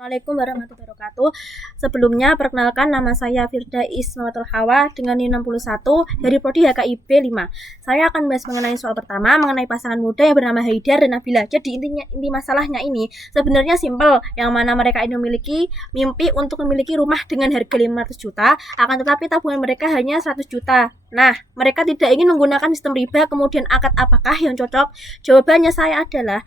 Assalamualaikum warahmatullahi wabarakatuh. Sebelumnya, perkenalkan nama saya Firda Ismawatul Hawa dengan NIM 61 dari Prodi HKIP 5. Saya akan bahas mengenai soal pertama, mengenai pasangan muda yang bernama Haidar dan Nabila. Jadi inti masalahnya ini sebenarnya simpel, yang mana mereka ini memiliki mimpi untuk memiliki rumah dengan harga 500 juta, akan tetapi tabungan mereka hanya 100 juta. Nah, mereka tidak ingin menggunakan sistem riba, kemudian akad apakah yang cocok? Jawabannya saya adalah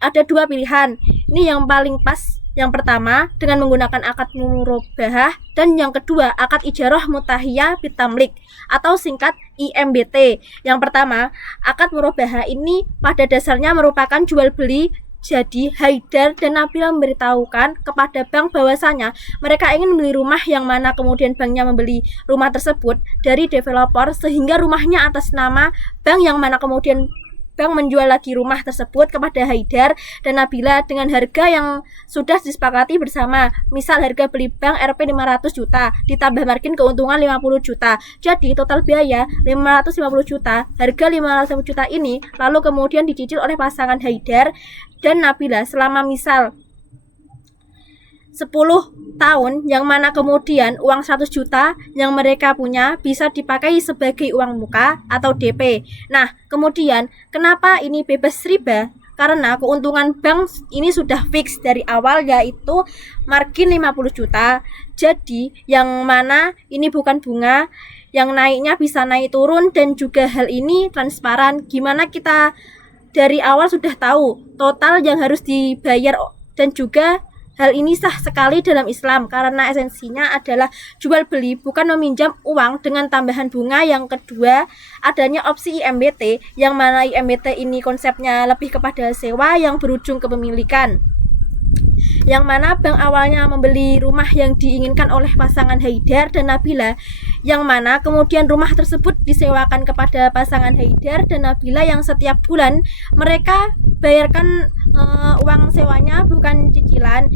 ada dua pilihan. Ini yang paling pas. Yang pertama dengan menggunakan akad murobahah, dan yang kedua akad ijarah mutahiyah bitamlik atau singkat IMBT. Yang pertama, akad murobahah ini pada dasarnya merupakan jual beli. Jadi Haidar dan Nabila memberitahukan kepada bank bahwasanya mereka ingin membeli rumah, yang mana kemudian banknya membeli rumah tersebut dari developer sehingga rumahnya atas nama bank, yang mana kemudian bank menjual lagi rumah tersebut kepada Haidar dan Nabila dengan harga yang sudah disepakati bersama. Misal harga beli bank Rp 500 juta ditambah margin keuntungan 50 juta. Jadi total biaya 550 juta. Harga 550 juta ini lalu kemudian dicicil oleh pasangan Haidar dan Nabila selama misal 10 tahun, yang mana kemudian uang 100 juta yang mereka punya bisa dipakai sebagai uang muka atau DP. Nah, kemudian kenapa ini bebas riba? Karena keuntungan bank ini sudah fix dari awal, yaitu margin 50 juta. Jadi yang mana ini bukan bunga, yang naiknya bisa naik turun, dan juga hal ini transparan. Gimana kita dari awal sudah tahu total yang harus dibayar, dan juga hal ini sah sekali dalam Islam karena esensinya adalah jual beli, bukan meminjam uang dengan tambahan bunga. Yang kedua, adanya opsi IMBT, yang mana IMBT ini konsepnya lebih kepada sewa yang berujung kepemilikan. Yang mana bank awalnya membeli rumah yang diinginkan oleh pasangan Haidar dan Nabila, yang mana kemudian rumah tersebut disewakan kepada pasangan Haidar dan Nabila, yang setiap bulan mereka bayarkan uang sewanya bukan cicilan,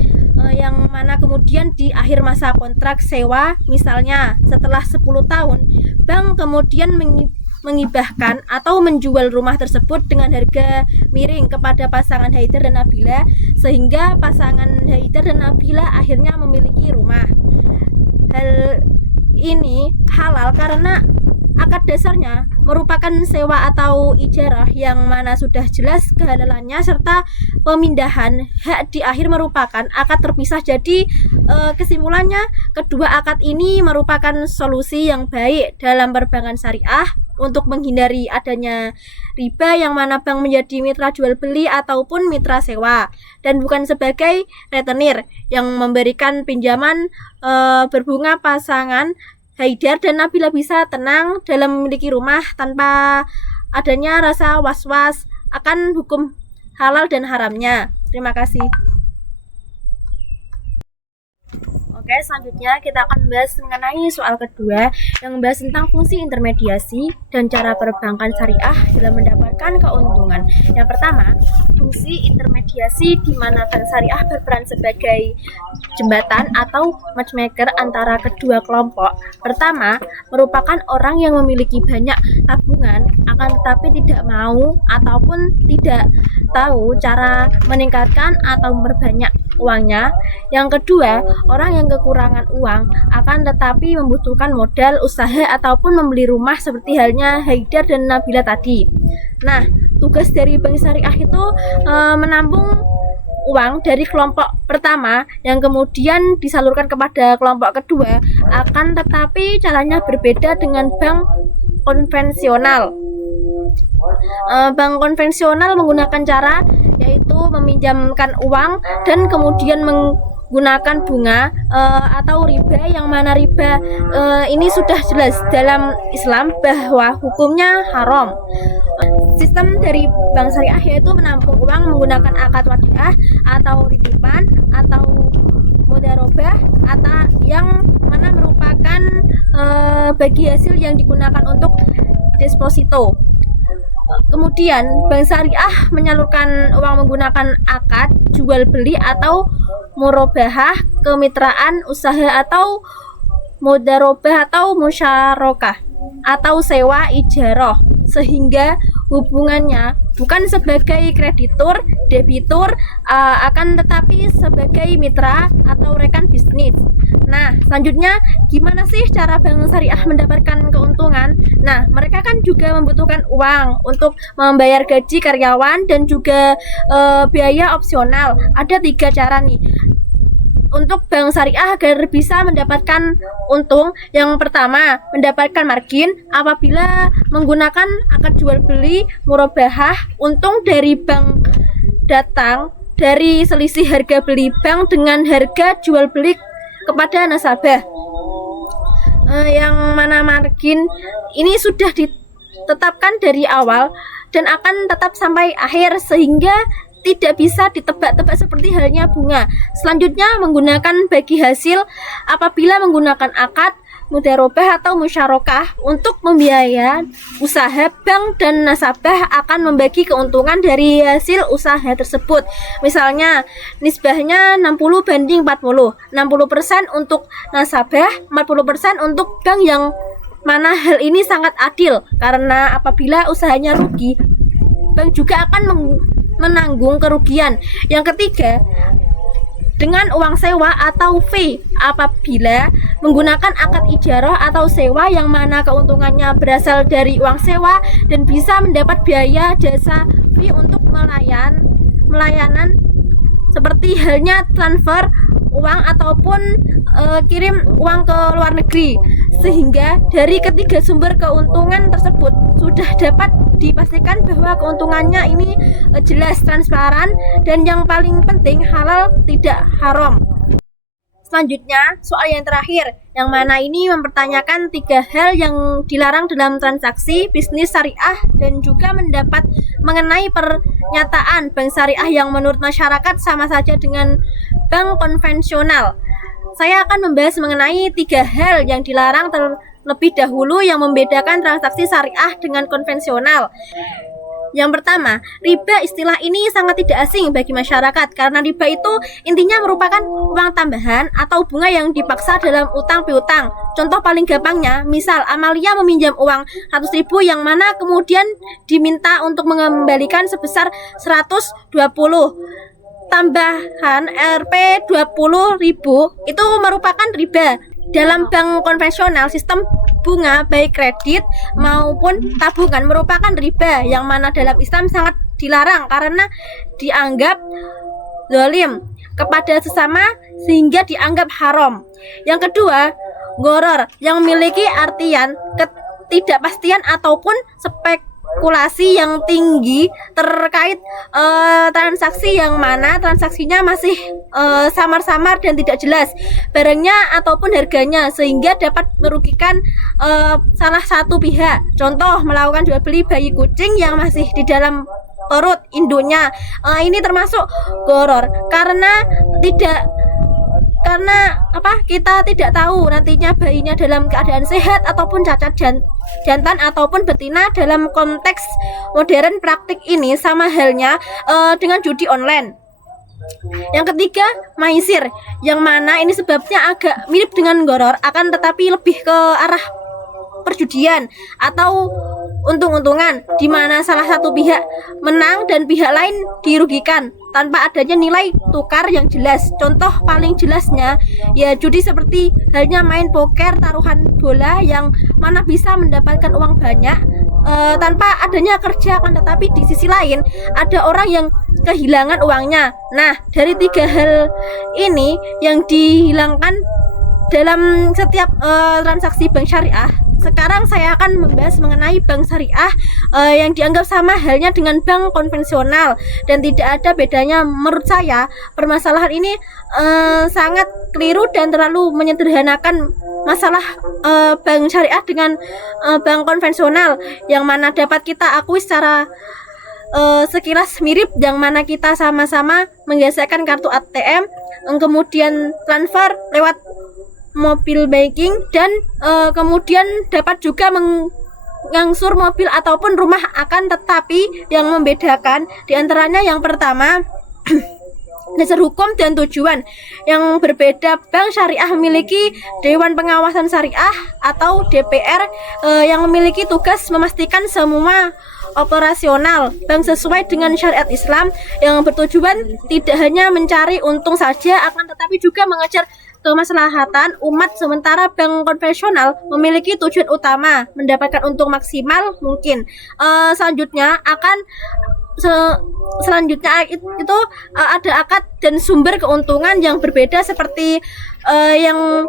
yang mana kemudian di akhir masa kontrak sewa, misalnya setelah 10 tahun, bank kemudian mengibahkan atau menjual rumah tersebut dengan harga miring kepada pasangan Haidar dan Nabila, sehingga pasangan Haidar dan Nabila akhirnya memiliki rumah. Hal ini halal karena akad dasarnya merupakan sewa atau ijarah, yang mana sudah jelas kehalalannya, serta pemindahan hak di akhir merupakan akad terpisah. Jadi kesimpulannya, kedua akad ini merupakan solusi yang baik dalam perbankan syariah untuk menghindari adanya riba, yang mana bank menjadi mitra jual beli ataupun mitra sewa, dan bukan sebagai retenir yang memberikan pinjaman berbunga. Pasangan Haidar dan Nabila bisa tenang dalam memiliki rumah tanpa adanya rasa was-was akan hukum halal dan haramnya. Terima kasih. Oke, selanjutnya kita akan membahas mengenai soal kedua, yang membahas tentang fungsi intermediasi dan cara perbankan syariah dalam mendapatkan keuntungan. Yang pertama, fungsi intermediasi, di mana bank syariah berperan sebagai jembatan atau matchmaker antara kedua kelompok. Pertama, merupakan orang yang memiliki banyak tabungan akan tetapi tidak mau ataupun tidak tahu cara meningkatkan atau memperbanyak uangnya. Yang kedua, orang yang kekurangan uang akan tetapi membutuhkan modal usaha ataupun membeli rumah, seperti halnya Haidar dan Nabila tadi. Nah, tugas dari bank syariah itu menampung uang dari kelompok pertama yang kemudian disalurkan kepada kelompok kedua, akan tetapi caranya berbeda dengan bank konvensional. Bank konvensional menggunakan cara yaitu meminjamkan uang dan kemudian menggunakan bunga atau riba, yang mana riba ini sudah jelas dalam Islam bahwa hukumnya haram. Sistem dari bank syariah yaitu menampung uang menggunakan akad wadiah atau titipan atau mudharabah, atau yang mana merupakan bagi hasil yang digunakan untuk deposito. Kemudian bank syariah menyalurkan uang menggunakan akad jual beli atau murobahah, kemitraan usaha atau mudharabah atau musyarakah atau sewa ijarah, sehingga hubungannya bukan sebagai kreditur, debitur, akan tetapi sebagai mitra atau rekan bisnis. Nah, selanjutnya gimana sih cara bank syariah mendapatkan keuntungan? Nah, mereka kan juga membutuhkan uang untuk membayar gaji karyawan dan juga biaya opsional. Ada 3 cara nih untuk bank syariah agar bisa mendapatkan untung. Yang pertama, mendapatkan margin apabila menggunakan akad jual beli murabahah. Untung dari bank datang dari selisih harga beli bank dengan harga jual beli kepada nasabah. Yang mana margin ini sudah ditetapkan dari awal dan akan tetap sampai akhir sehingga tidak bisa ditebak-tebak seperti halnya bunga. Selanjutnya, menggunakan bagi hasil apabila menggunakan akad mudharabah atau musyarakah untuk membiayai usaha. Bank dan nasabah akan membagi keuntungan dari hasil usaha tersebut. Misalnya nisbahnya 60/40, 60% untuk nasabah, 40% untuk bank, yang mana hal ini sangat adil karena apabila usahanya rugi, bank juga akan menanggung kerugian. Yang ketiga, dengan uang sewa atau fee apabila menggunakan akad ijarah atau sewa, yang mana keuntungannya berasal dari uang sewa dan bisa mendapat biaya jasa fee untuk melayanan seperti halnya transfer uang ataupun kirim uang ke luar negeri. Sehingga dari ketiga sumber keuntungan tersebut sudah dapat dipastikan bahwa keuntungannya ini jelas, transparan, dan yang paling penting halal, tidak haram. Selanjutnya, soal yang terakhir, yang mana ini mempertanyakan 3 hal yang dilarang dalam transaksi bisnis syariah dan juga mendapat mengenai pernyataan bank syariah yang menurut masyarakat sama saja dengan bank konvensional. Saya akan membahas mengenai 3 hal yang dilarang terlebih dahulu yang membedakan transaksi syariah dengan konvensional. Yang pertama, riba. Istilah ini sangat tidak asing bagi masyarakat karena riba itu intinya merupakan uang tambahan atau bunga yang dipaksa dalam utang piutang. Contoh paling gampangnya, misal Amalia meminjam uang 100.000 yang mana kemudian diminta untuk mengembalikan sebesar 120. Tambahan Rp 20.000 itu merupakan riba. Dalam bank konvensional, sistem bunga baik kredit maupun tabungan merupakan riba, yang mana dalam Islam sangat dilarang karena dianggap zalim kepada sesama sehingga dianggap haram. Yang kedua, gharar, yang memiliki artian ketidakpastian ataupun spekulasi yang tinggi terkait transaksi, yang mana transaksinya masih samar-samar dan tidak jelas barangnya ataupun harganya sehingga dapat merugikan salah satu pihak. Contoh, melakukan jual beli bayi kucing yang masih di dalam perut induknya. Ini termasuk gharar karena kita tidak tahu nantinya bayinya dalam keadaan sehat ataupun cacat jantan ataupun betina. Dalam konteks modern, praktik ini sama halnya dengan judi online. Yang ketiga, maisir, yang mana ini sebabnya agak mirip dengan gharar akan tetapi lebih ke arah perjudian atau untung-untungan, di mana salah satu pihak menang dan pihak lain dirugikan tanpa adanya nilai tukar yang jelas. Contoh paling jelasnya ya judi seperti halnya main poker, taruhan bola, yang mana bisa mendapatkan uang banyak tanpa adanya kerja, kan tetapi di sisi lain ada orang yang kehilangan uangnya. Nah, dari 3 hal ini yang dihilangkan dalam setiap transaksi bank syariah. Sekarang saya akan membahas mengenai bank syariah yang dianggap sama halnya dengan bank konvensional dan tidak ada bedanya. Menurut saya, permasalahan ini sangat keliru dan terlalu menyederhanakan masalah bank syariah dengan bank konvensional, yang mana dapat kita akui secara sekilas mirip, yang mana kita sama-sama menggeserkan kartu ATM, kemudian transfer lewat mobil banking, dan kemudian dapat juga mengangsur mobil ataupun rumah. Akan tetapi yang membedakan diantaranya yang pertama dasar hukum dan tujuan yang berbeda. Bank syariah memiliki Dewan Pengawasan Syariah atau DPR yang memiliki tugas memastikan semua operasional bank sesuai dengan syariat Islam yang bertujuan tidak hanya mencari untung saja, akan tetapi juga mengejar kemaslahatan umat, sementara bank konvensional memiliki tujuan utama mendapatkan untung maksimal mungkin. Selanjutnya itu ada akad dan sumber keuntungan yang berbeda seperti yang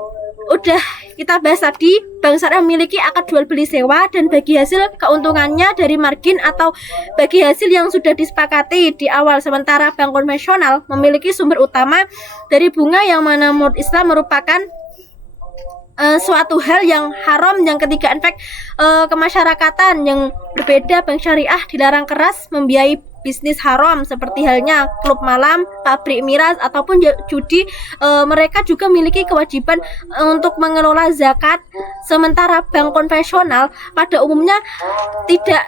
udah kita bahas tadi. Bank syariah memiliki akad jual beli sewa dan bagi hasil keuntungannya dari margin atau bagi hasil yang sudah disepakati di awal, sementara bank konvensional memiliki sumber utama dari bunga yang mana menurut Islam merupakan suatu hal yang haram. Yang ketiga, efek kemasyarakatan yang berbeda. Bank syariah dilarang keras membiayai bisnis haram seperti halnya klub malam, pabrik miras ataupun judi. Mereka juga memiliki kewajiban untuk mengelola zakat, sementara bank konvensional pada umumnya tidak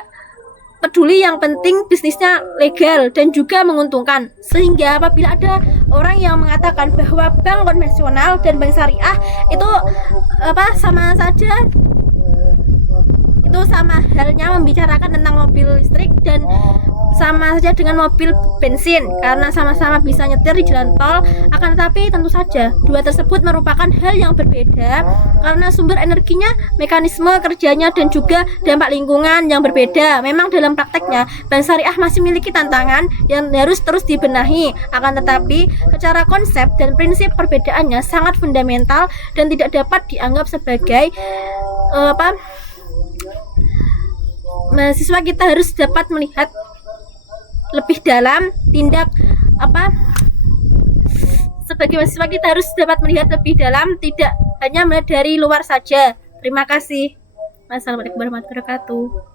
peduli, yang penting bisnisnya legal dan juga menguntungkan. Sehingga apabila ada orang yang mengatakan bahwa bank konvensional dan bank syariah itu sama saja, itu sama halnya membicarakan tentang mobil listrik dan sama saja dengan mobil bensin karena sama-sama bisa nyetir di jalan tol. Akan tetapi tentu saja dua tersebut merupakan hal yang berbeda karena sumber energinya, mekanisme kerjanya dan juga dampak lingkungan yang berbeda. Memang dalam prakteknya bank syariah masih memiliki tantangan yang harus terus dibenahi, akan tetapi secara konsep dan prinsip perbedaannya sangat fundamental dan tidak dapat dianggap sebagai mahasiswa kita harus dapat melihat lebih dalam sebagai mahasiswa kita harus dapat melihat lebih dalam, tidak hanya melihat dari luar saja. Terima kasih. Wassalamualaikum warahmatullahi wabarakatuh.